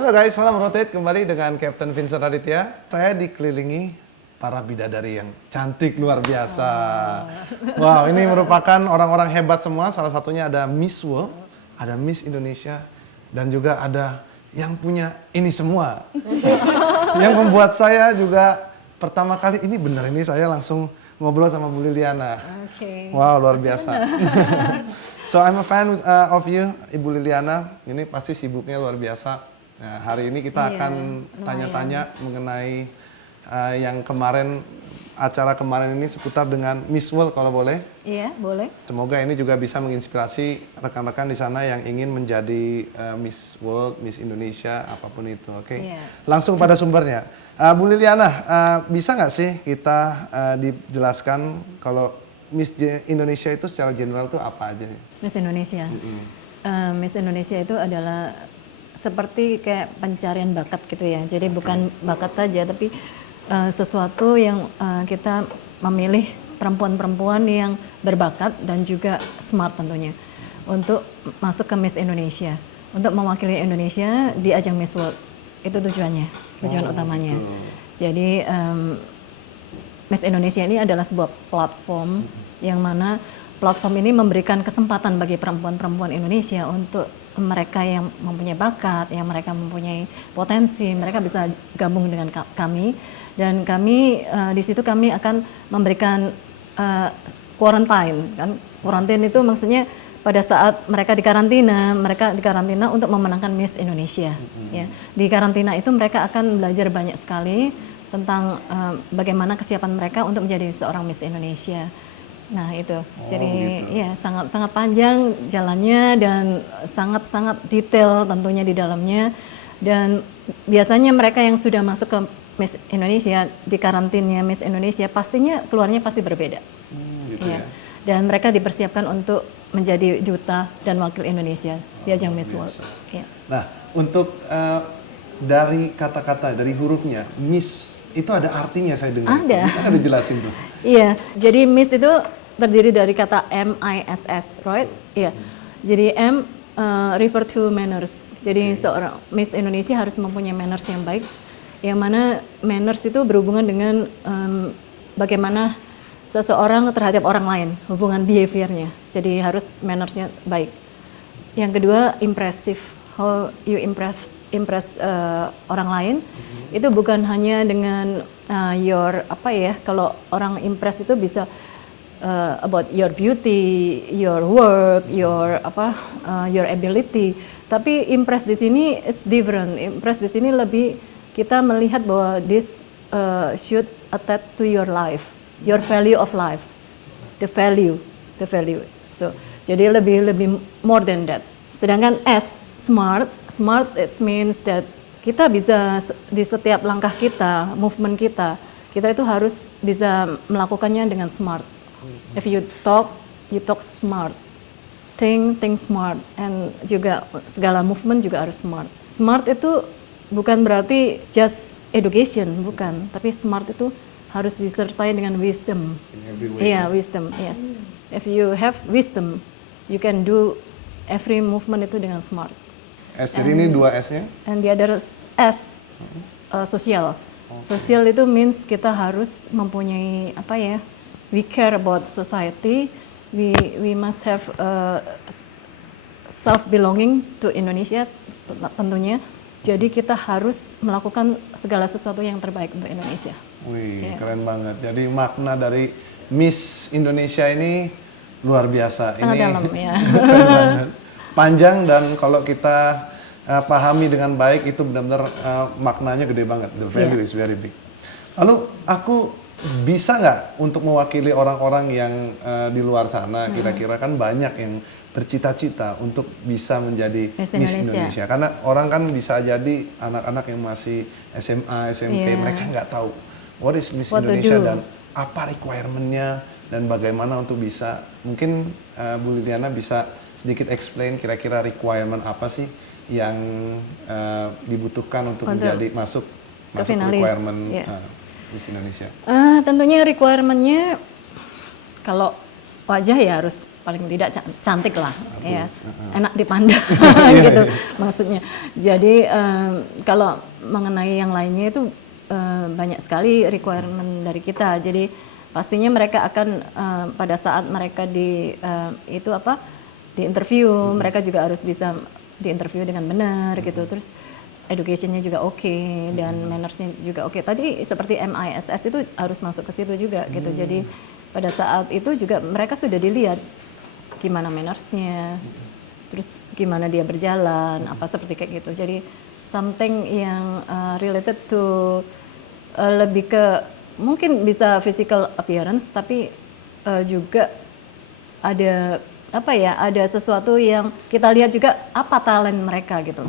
Halo guys, salam rotate kembali dengan Captain Vincent Raditya. Saya dikelilingi para bidadari yang cantik luar biasa. Wow, ini merupakan orang-orang hebat semua. Salah satunya ada Miss World, ada Miss Indonesia, dan juga ada yang punya ini semua. Yang membuat saya juga pertama kali ini benar ini saya langsung ngobrol sama Bu Liliana. Okay. Wow, luar biasa. So I'm a fan of you, Ibu Liliana. Ini pasti sibuknya luar biasa. Nah, hari ini kita akan tanya-tanya mengenai yang kemarin, acara kemarin ini seputar dengan Miss World kalau boleh. Iya, boleh. Semoga ini juga bisa menginspirasi rekan-rekan di sana yang ingin menjadi Miss World, Miss Indonesia, apapun itu, oke? Iya. Langsung pada sumbernya. Bu Liliana, bisa nggak sih kita dijelaskan kalau Miss Indonesia itu secara general itu apa aja? Miss Indonesia. Miss Indonesia itu adalah seperti kayak pencarian bakat gitu ya. Jadi bukan bakat saja, tapi sesuatu yang kita memilih perempuan-perempuan yang berbakat dan juga smart tentunya untuk masuk ke Miss Indonesia, untuk mewakili Indonesia di ajang Miss World. Itu tujuannya, tujuan utamanya. Jadi Miss Indonesia ini adalah sebuah platform yang mana platform ini memberikan kesempatan bagi perempuan-perempuan Indonesia untuk mereka yang mempunyai bakat, yang mereka mempunyai potensi, mereka bisa gabung dengan kami, dan kami di situ kami akan memberikan quarantine, kan? Quarantine itu maksudnya pada saat mereka dikarantina untuk memenangkan Miss Indonesia. Ya. Di karantina itu mereka akan belajar banyak sekali tentang bagaimana kesiapan mereka untuk menjadi seorang Miss Indonesia. Nah itu, jadi gitu. ya sangat panjang jalannya dan sangat detail tentunya di dalamnya. Dan biasanya mereka yang sudah masuk ke Miss Indonesia, di karantinnya Miss Indonesia, pastinya keluarnya pasti berbeda. Gitu ya. Dan mereka dipersiapkan untuk menjadi duta dan wakil Indonesia di ajang Miss World. Ya. Nah, untuk dari kata-kata, dari hurufnya, Miss itu ada artinya saya dengar. Ada. Bisa nggak dijelasin tuh? Iya, jadi Miss itu terdiri dari kata MISS, right? Iya. Jadi M refer to manners. Jadi seorang Miss Indonesia harus mempunyai manners yang baik. Yang mana manners itu berhubungan dengan bagaimana seseorang terhadap orang lain, hubungan behaviornya. Jadi harus mannersnya baik. Yang kedua, impressive. How you impress orang lain. Itu bukan hanya dengan your kalau orang impress itu bisa about your beauty, your work, your ability. Tapi impress di sini it's different. Impress di sini lebih kita melihat bahwa this should attach to your life, your value of life, the value. So jadi lebih more than that. Sedangkan S smart it means that kita bisa di setiap langkah kita, movement kita itu harus bisa melakukannya dengan smart. If you talk smart. Think smart. And juga segala movement juga harus smart. Smart itu bukan berarti just education, bukan. Tapi smart itu harus disertai dengan wisdom. Iya, wisdom, yes. If you have wisdom, you can do every movement itu dengan smart. S, jadi ini dua S-nya? And the other S, sosial. Sosial itu means kita harus mempunyai we care about society. We must have self belonging to Indonesia tentunya. Jadi kita harus melakukan segala sesuatu yang terbaik untuk Indonesia. Wih, keren banget. Jadi makna dari Miss Indonesia ini luar biasa. Sangat dalam ya. Keren banget. Panjang dan kalau kita pahami dengan baik itu benar-benar maknanya gede banget. The value is very big. Lalu aku bisa nggak untuk mewakili orang-orang yang di luar sana, kira-kira kan banyak yang bercita-cita untuk bisa menjadi Miss Indonesia. Karena orang kan bisa jadi anak-anak yang masih SMA, SMP, mereka nggak tahu what is Miss Indonesia dan apa requirement-nya dan bagaimana untuk bisa. Mungkin Bu Liliana bisa sedikit explain kira-kira requirement apa sih yang dibutuhkan untuk menjadi masuk requirement Miss Indonesia? Tentunya requirement-nya kalau wajah ya harus paling tidak cantik lah, ya, enak dipandang gitu maksudnya. Jadi kalau mengenai yang lainnya itu banyak sekali requirement dari kita. Jadi pastinya mereka akan pada saat mereka di interview, mereka juga harus bisa di interview dengan benar gitu. Terus educationnya juga oke, dan mannersnya juga oke. Tadi seperti MISS itu harus masuk ke situ juga gitu. Jadi pada saat itu juga mereka sudah dilihat gimana mannersnya, terus gimana dia berjalan, apa seperti kayak gitu. Jadi something yang related to lebih ke mungkin bisa physical appearance, tapi juga ada ada sesuatu yang kita lihat juga apa talent mereka gitu.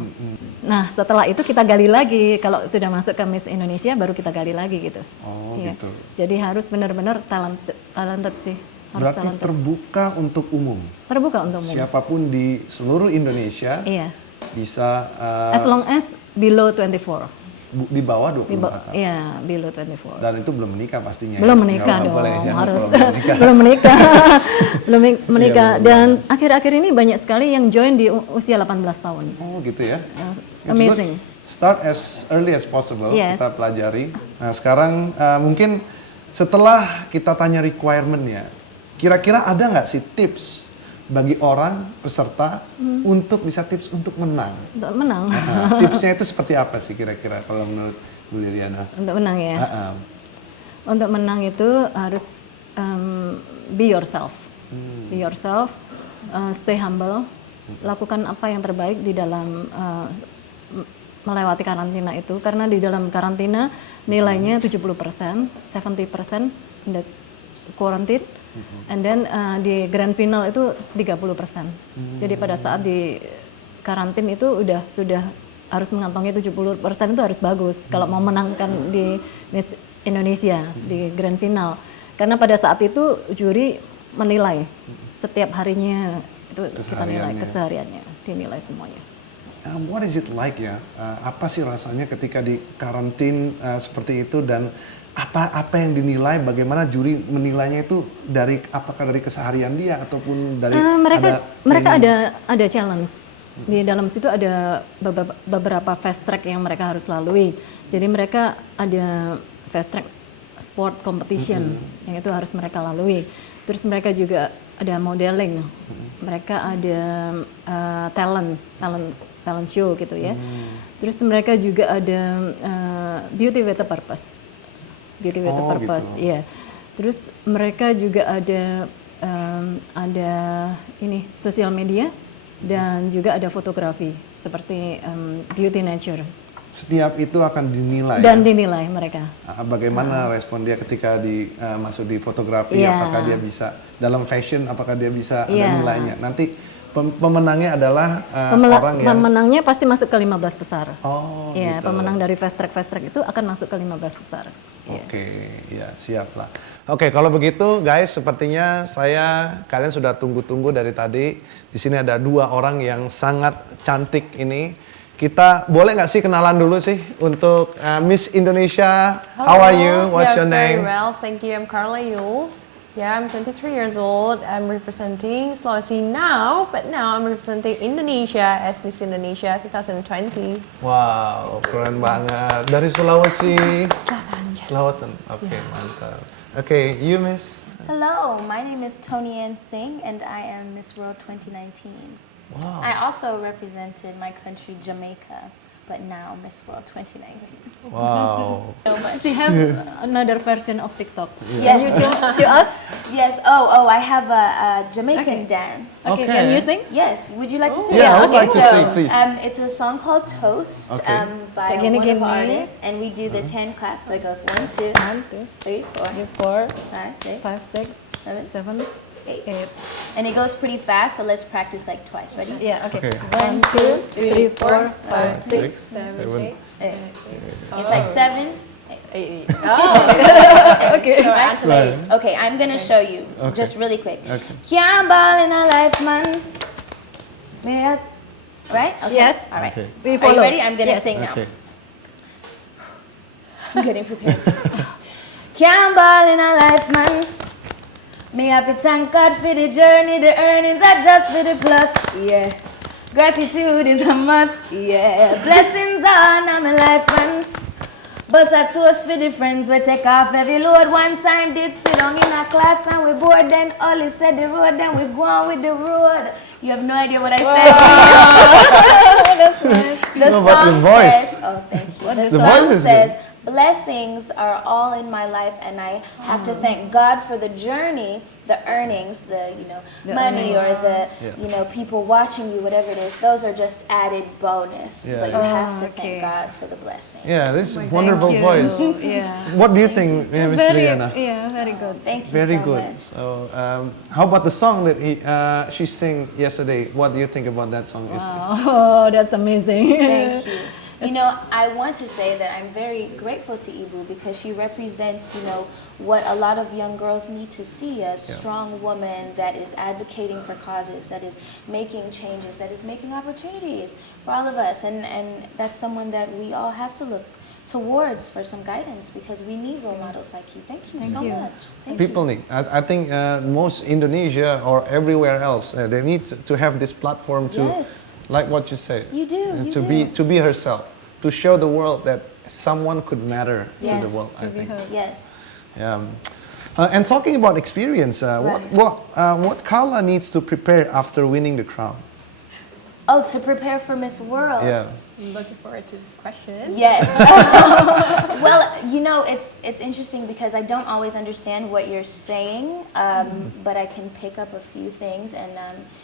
Nah setelah itu kita gali lagi, kalau sudah masuk ke Miss Indonesia baru kita gali lagi gitu. Oh ya. gitu. Jadi harus benar-benar talented sih. Harus Berarti talented. terbuka untuk umum. Terbuka untuk umum. Siapapun di seluruh Indonesia Iya. bisa As long as below 24. di bawah 24 tahun. Iya, below 24. Dan itu belum menikah pastinya. Belum ya? menikah Nggak dong, boleh, ya, harus belum menikah. belum menikah. Belum menikah. Iya, Dan akhir-akhir ini banyak sekali yang join di usia 18 tahun. Oh gitu ya. It's Amazing. good. Start as early as possible, Yes. kita pelajari. Nah sekarang mungkin setelah kita tanya requirement-nya, kira-kira ada nggak sih tips bagi orang peserta untuk bisa tips untuk menang? Untuk menang. Nah, tipsnya itu seperti apa sih kira-kira kalau menurut Bu Liliana? Untuk menang ya. Untuk menang itu harus be yourself. Be yourself, stay humble, lakukan apa yang terbaik di dalam melewati karantina itu, karena di dalam karantina nilainya 70%, 70% in the quarantine, and then di grand final itu 30%. Jadi pada saat di karantin itu sudah harus mengantongi 70% itu harus bagus kalau mau menangkan di Miss Indonesia di grand final. Karena pada saat itu juri menilai setiap harinya itu kita nilai kesehariannya, dinilai semuanya. What is it like ya? Apa sih rasanya ketika di karantin seperti itu, dan apa yang dinilai? Bagaimana juri menilainya itu apakah dari keseharian dia ataupun dari mereka ada challenge. Di dalam situ ada beberapa fast track yang mereka harus lalui. Jadi mereka ada fast track sport competition yang itu harus mereka lalui. Terus mereka juga ada modeling. Mereka ada talent show gitu ya. Terus mereka juga ada beauty with a purpose. Beauty with a purpose, gitu. iya. Terus mereka juga ada ini sosial media, dan juga ada fotografi seperti beauty nature. Setiap itu akan dinilai. Dan dinilai mereka. Bagaimana respon dia ketika masuk di fotografi? Yeah. Apakah dia bisa dalam fashion? Apakah dia bisa ada nilainya? Nanti pemenangnya adalah orang yang pemenangnya pasti masuk ke 15 besar. Oh, ya, gitu. pemenang dari fast track itu akan masuk ke 15 besar. Oke, ya siap lah. Oke, kalau begitu guys, sepertinya kalian sudah tunggu-tunggu dari tadi. Di sini ada 2 orang yang sangat cantik ini. Kita boleh nggak sih kenalan dulu sih untuk Miss Indonesia? Hello. How are you? What's your name? Very well, thank you. I'm Carla Yules. Yeah, I'm 23 years old. I'm representing Sulawesi now, but now I'm representing Indonesia as Miss Indonesia 2020. Wow, keren banget. Dari Sulawesi. Selatan, yes. Selatan. Oke, mantap. Oke, you Miss? Hello, my name is Tony Ann Singh and I am Miss World 2019. Wow. I also represented my country, Jamaica, but now Miss World 2019. Wow. So much. She have another version of TikTok. Yes. Can you show us? Yes, oh, I have a Okay. Jamaican dance. Okay, Okay. can you sing? Yes, would you like to sing? Yeah, I would okay. like to So, sing, please. it's a song called Toast Okay. by Gini, one of gini. our artists, and we do this hand clap. So it goes 1, 2, 1, 2, 3, 4, 4, 5, 6, 5, 6, 7, 8. 8. And it goes pretty fast, so let's practice like twice. Ready? Yeah, okay. Okay. 1, 2, 3, 4, 5, 6. 7. It's like 7. Okay. So actually, okay, I'm gonna show you just really quick. Okay. Can't ball in a life, man. Right? Okay. Yes. All right. Okay. We Are follow. you ready? I'm gonna Yes. sing now. Okay. I'm getting prepared. Can't ball in a life, man. Me have to thank God for the journey, the earnings are just for the plus, yeah. Gratitude is a must, yeah. Blessings on my life and bust a toast for the friends we take off every load. One time did sit down in a class and we bored, then Ollie said the road, then we go on with the road. You have no idea what I said. That's nice. The No, but the song voice. says, oh thank you. The The voice song is says, blessings are all in my life, and I have to thank God for the journey, the earnings, the The money, or earnings. the people watching you, whatever it is. Those are just added bonus, Yeah, but you yeah. have to okay. thank God for the blessing. Yeah, this Thank wonderful you. voice. Yeah. What do you think, Miss Very, Liana? yeah, very good. Thank you Very so good. much. So, how about the song that she sang yesterday? What do you think about that song? Oh, that's amazing. Thank you. I want to say that I'm very grateful to Ibu because she represents, what a lot of young girls need to see, a strong woman that is advocating for causes, that is making changes, that is making opportunities for all of us. And that's someone that we all have to look towards for some guidance because we need role models like you. Thank you so you. much. Thank People need. I think most Indonesia or everywhere else, they need to have this platform to, Yes. like what you say, You do. You to be herself, to show the world that someone could matter to the Yes, world. I to be think. heard. Yes. And talking about experience, what Carla needs to prepare after winning the crown? Oh, to prepare for Miss World. Yeah. I'm looking forward to this question. Yes. Well, it's interesting because I don't always understand what you're saying, but I can pick up a few things and.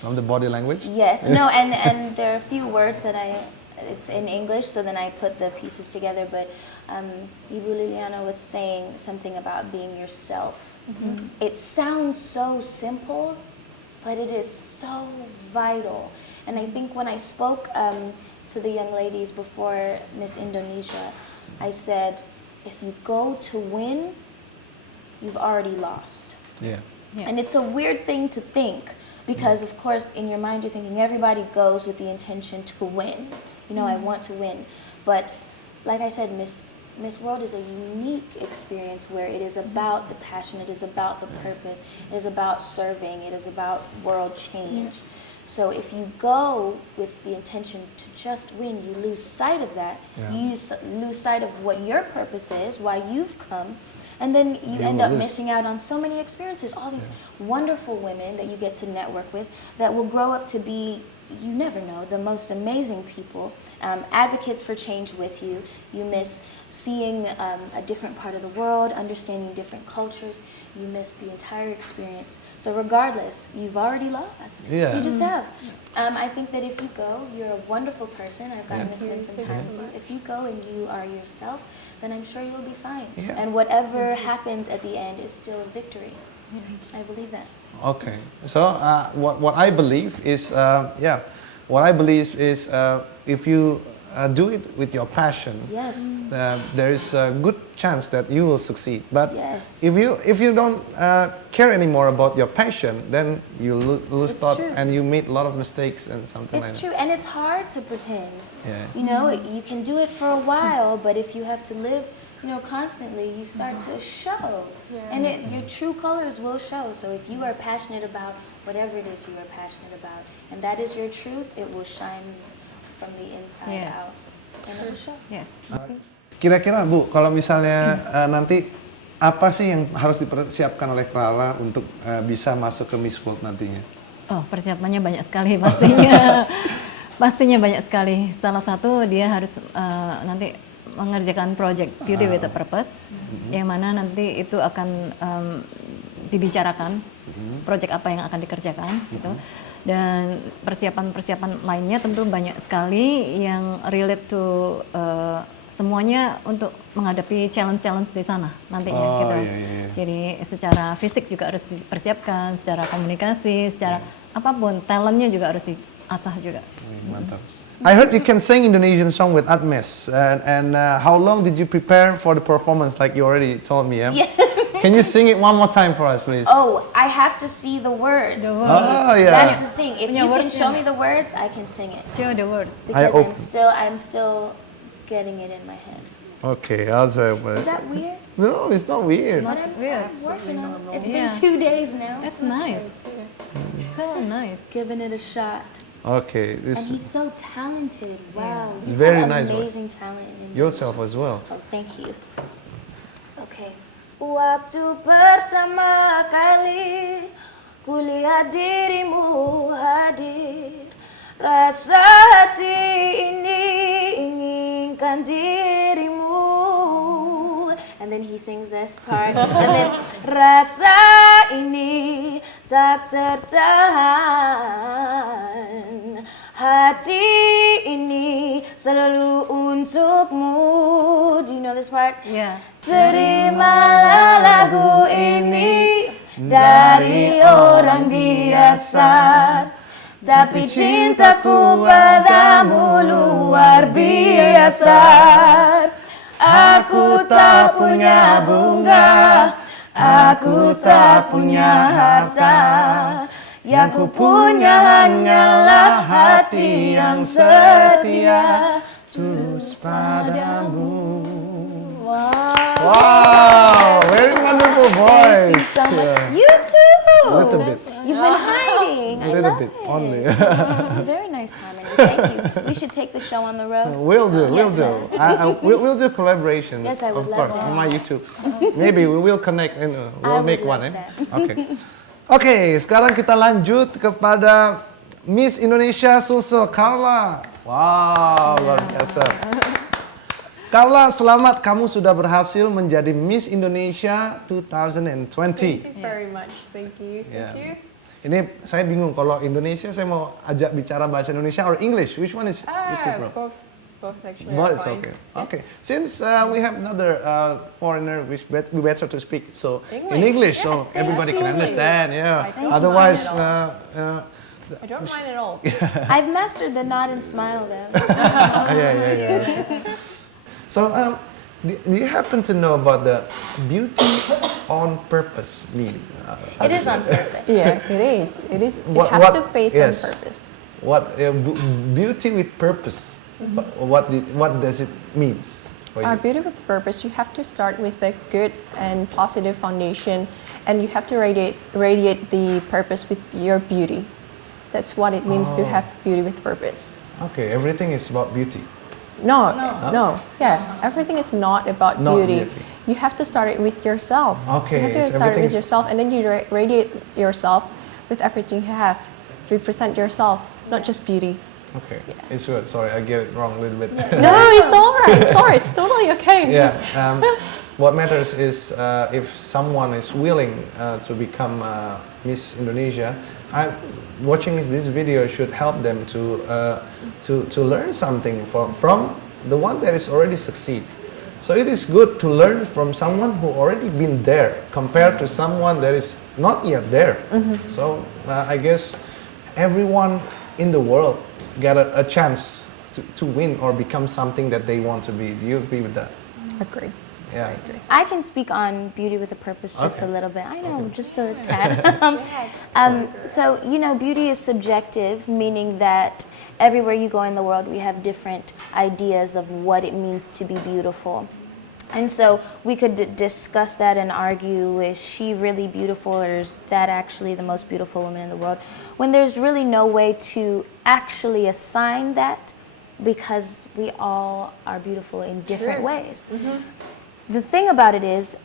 From the body language. Yes. No, and there are a few words that it's in English, so then I put the pieces together. But Ibu Liliana was saying something about being yourself. It sounds so simple, but it is so vital. And I think when I spoke to the young ladies before Miss Indonesia, I said, if you go to win, you've already lost. Yeah. Yeah. And it's a weird thing to think because, of course, in your mind, you're thinking everybody goes with the intention to win. I want to win. But like I said, Miss World is a unique experience where it is about the passion, it is about the purpose, it is about serving, it is about world change. So if you go with the intention to just win, you lose sight of that. Yeah. You lose sight of what your purpose is, why you've come, and then you end will up lose. missing out on so many experiences, all these wonderful women that you get to network with that will grow up to be, you never know, the most amazing people, advocates for change with you. You miss seeing a different part of the world, understanding different cultures. You miss the entire experience. So regardless, you've already lost. Yeah. You just have. I think that if you go, you're a wonderful person. I've gotten to spend some time with you. If you go and you are yourself, then I'm sure you'll be fine. Yeah. And whatever happens at the end is still a victory. Yes. I believe that. Okay. So what I believe is, what I believe is, if you do it with your passion, Yes. there is a good chance that you will succeed. But Yes. if you don't care anymore about your passion, then you lose It's thought true. and you make a lot of mistakes and something It's like true, and it's hard to pretend. Yeah. You can do it for a while, but if you have to live, constantly, you start to show, and your true colors will show. So if you are passionate about whatever it is you are passionate about, and that is your truth, it will shine from the inside Yes. out, and it will show. Yes. Kira-kira Bu, kalau misalnya nanti apa sih yang harus dipersiapkan oleh Clara untuk bisa masuk ke Miss World nantinya? Oh, persiapannya banyak sekali pastinya. Pastinya banyak sekali. Salah satu dia harus nanti mengerjakan project Beauty with a Purpose, yang mana nanti itu akan dibicarakan project apa yang akan dikerjakan gitu. Dan persiapan-persiapan lainnya tentu banyak sekali yang relate to semuanya untuk menghadapi challenge-challenge di sana nantinya gitu. Iya. Jadi secara fisik juga harus dipersiapkan, secara komunikasi, secara apapun, talentnya juga harus diasah juga. Mantap. I heard you can sing Indonesian song with Admes, and how long did you prepare for the performance? Like you already told me, yeah. Can you sing it one more time for us, please? Oh, I have to see the words. The words. Oh yeah. That's the thing. If Punya you can words show ya? me the words, I can sing it. Show the words. Because hope- I'm still getting it in my head. Okay, I'll try. Is that weird? No, it's not weird. But I'm working on it. It's Yeah. been 2 days now. That's nice. So nice. Giving it a shot. Okay, And this he's so talented. Wow. You've Very got nice, right? amazing talent. In yourself as well. Oh, thank you. Okay. Waktu pertama kali kulihat dirimu hadir, rasa hati ini inginkan dirimu. And then he sings this part. And then rasa ini tak tertahan. Hati ini selalu untukmu. Do you know this part? Yeah. Terimalah lagu ini dari orang biasa, tapi cintaku padamu luar biasa. Aku tak punya bunga, aku tak punya harta, yang ku punya hanyalah hati yang setia tulus padamu. Wow, very wonderful voice. So much. Yeah. You too. A little bit, You've been hiding. a I little love bit it. only. Very nice harmony. Thank you. We should take the show on the road. We'll do. Yes, We'll do collaboration. Yes, I would of love course, that. on my YouTube. Maybe we will connect and I we'll make would one. love Okay. Oke, sekarang kita lanjut kepada Miss Indonesia Sulsel Carla. Wow, luar biasa. Carla, selamat, kamu sudah berhasil menjadi Miss Indonesia 2020. Thank you very much. Thank you. Yeah. Thank you. Ini saya bingung kalau Indonesia saya mau ajak bicara bahasa Indonesia or English. Which one is you prefer? Both actually. But are it's fine. okay. Yes. Okay. Since we have another foreigner, which we better to speak so in English, English. so Yes, everybody can absolutely. understand. Yeah. I don't Otherwise, mind I don't mind at all. I've mastered the nod and smile though. yeah. So, do you happen to know about the beauty on purpose meaning? It is on purpose. Yeah, it is. It is. What- it has what- to face yes. on purpose. What beauty with purpose? What does it means for you? Beauty with purpose, you have to start with a good and positive foundation, and you have to radiate the purpose with your beauty. That's what it means to have beauty with purpose. Okay, everything is about beauty. No. Yeah, everything is not about Not beauty. beauty. You have to start it with yourself. Okay, You have to so start it everything with is- yourself, and then you radiate yourself with everything you have. Represent yourself, not just beauty. Okay, it's good. Sorry, I get it wrong a little bit. No, it's all right. Sorry, it's totally okay. Yeah. What matters is if someone is willing to become Miss Indonesia. Watching this video should help them to learn something from the one that is already succeed. So it is good to learn from someone who already been there compared to someone that is not yet there. So I guess everyone in the world get a chance to win or become something that they want to be. Do you agree with that? Agree. Yeah. I can speak on beauty with a purpose just a Okay. little bit. I know, just a tad. So, you know, beauty is subjective, meaning that everywhere you go in the world, we have different ideas of what it means to be beautiful. And so we could discuss that and argue, is she really beautiful, or is that actually the most beautiful woman in the world? When there's really no way to actually assign that, because we all are beautiful in different ways. The thing about it is,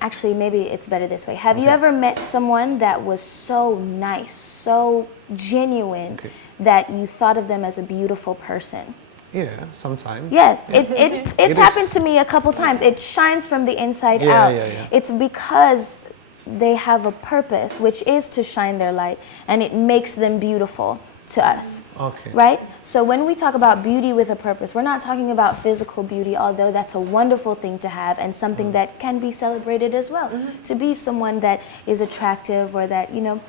actually, maybe it's better this way. Have you ever met someone that was so nice, so genuine, that you thought of them as a beautiful person? Yeah, sometimes. Yes, it's It happened is. to me a couple times. It shines from the inside Yeah, out. yeah. It's because they have a purpose, which is to shine their light, and it makes them beautiful to us. Okay. Right? So when we talk about beauty with a purpose, we're not talking about physical beauty, although that's a wonderful thing to have and something that can be celebrated as well. To be someone that is attractive, or that, you know,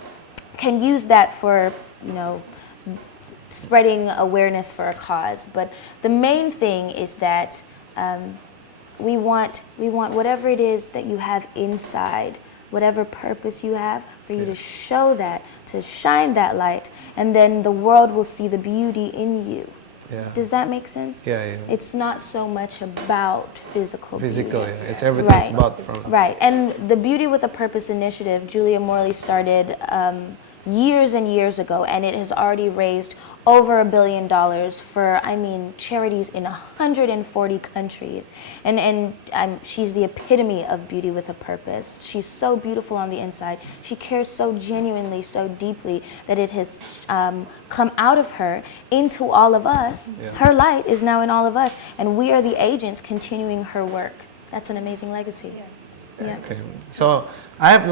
can use that for, you know, spreading awareness for a cause. But the main thing is that we want whatever it is that you have inside, whatever purpose you have, for you to show that, to shine that light, and then the world will see the beauty in you. Yeah. Does that make sense? Yeah, yeah. It's not so much about physical Physical, beauty. yeah. It's everything's about from. Right, and the Beauty with a Purpose initiative, Julia Morley started years and years ago, and it has already raised over $1 billion for, charities in 140 countries. And she's the epitome of beauty with a purpose. She's so beautiful on the inside. She cares so genuinely, so deeply that it has come out of her into all of us. Yeah. Her light is now in all of us, and we are the agents continuing her work. That's an amazing legacy. Yeah. Okay. So I have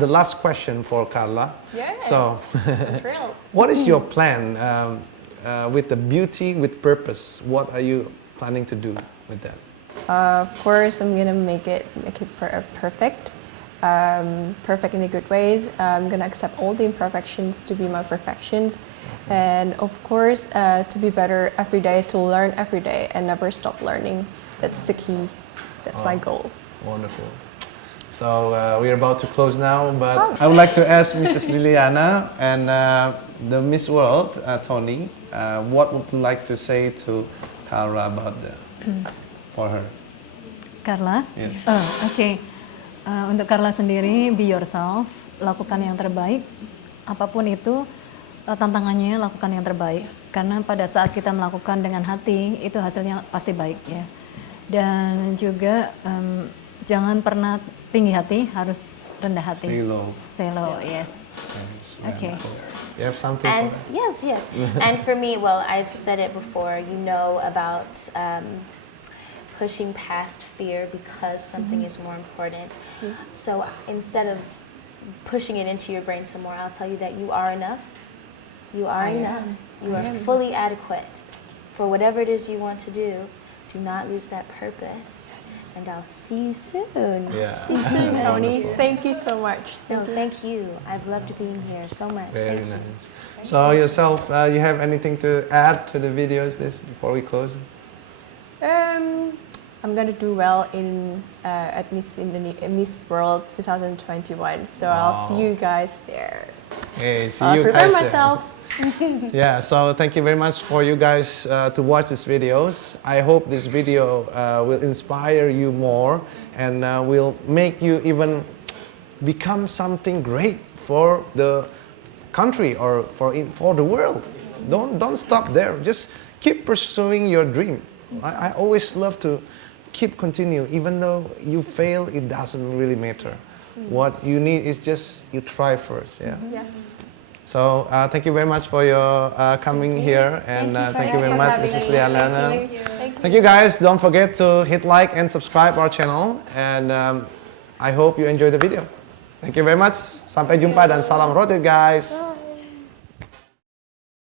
the last question for Carla. Yes. So, I'm thrilled. what is your plan with the Beauty with Purpose? What are you planning to do with that? Of course, I'm gonna make it perfect, perfect in a good ways. I'm gonna accept all the imperfections to be my perfections, and of course, to be better every day, to learn every day, and never stop learning. That's the key. That's my goal. Wonderful. So we're about to close now, but I would like to ask Mrs. Liliana and the Miss World, Tony, what would you like to say to Carla about for her? Carla? Yes. Oke. Untuk Carla sendiri, be yourself, lakukan yang terbaik. Apapun itu, tantangannya lakukan yang terbaik. Karena pada saat kita melakukan dengan hati, itu hasilnya pasti baik ya. Dan juga jangan pernah tinggi hati, harus rendah hati. Stay low. Stay low, yes. Okay. You have something And for her? yes, and for me, well, I've said it before, about pushing past fear because something is more important. Yes. So instead of pushing it into your brain some more, I'll tell you that you are enough. You are enough. You are fully adequate for whatever it is you want to do. Do not lose that purpose. And I'll see you soon. Yeah. See you soon, Tony. Thank you so much. No, thank you. I've loved being here so much. Very Thank you. nice. So yourself, you have anything to add to the videos before we close? I'm gonna do well in at Miss World 2021. So I'll see you guys there. Hey, see I'll you prepare guys there. myself. Yeah, so thank you very much for you guys to watch these videos. I hope this video will inspire you more and will make you even become something great for the country or for the world. Don't stop there. Just keep pursuing your dream. I always love to continue. Even though you fail, it doesn't really matter. What you need is just you try first. Yeah. Yeah. So thank you very much for your coming here, and thank you very much, Mrs. Liana. Thank you guys. Don't forget to hit like and subscribe our channel, and I hope you enjoy the video. Thank you very much. Sampai jumpa dan salam rotate guys.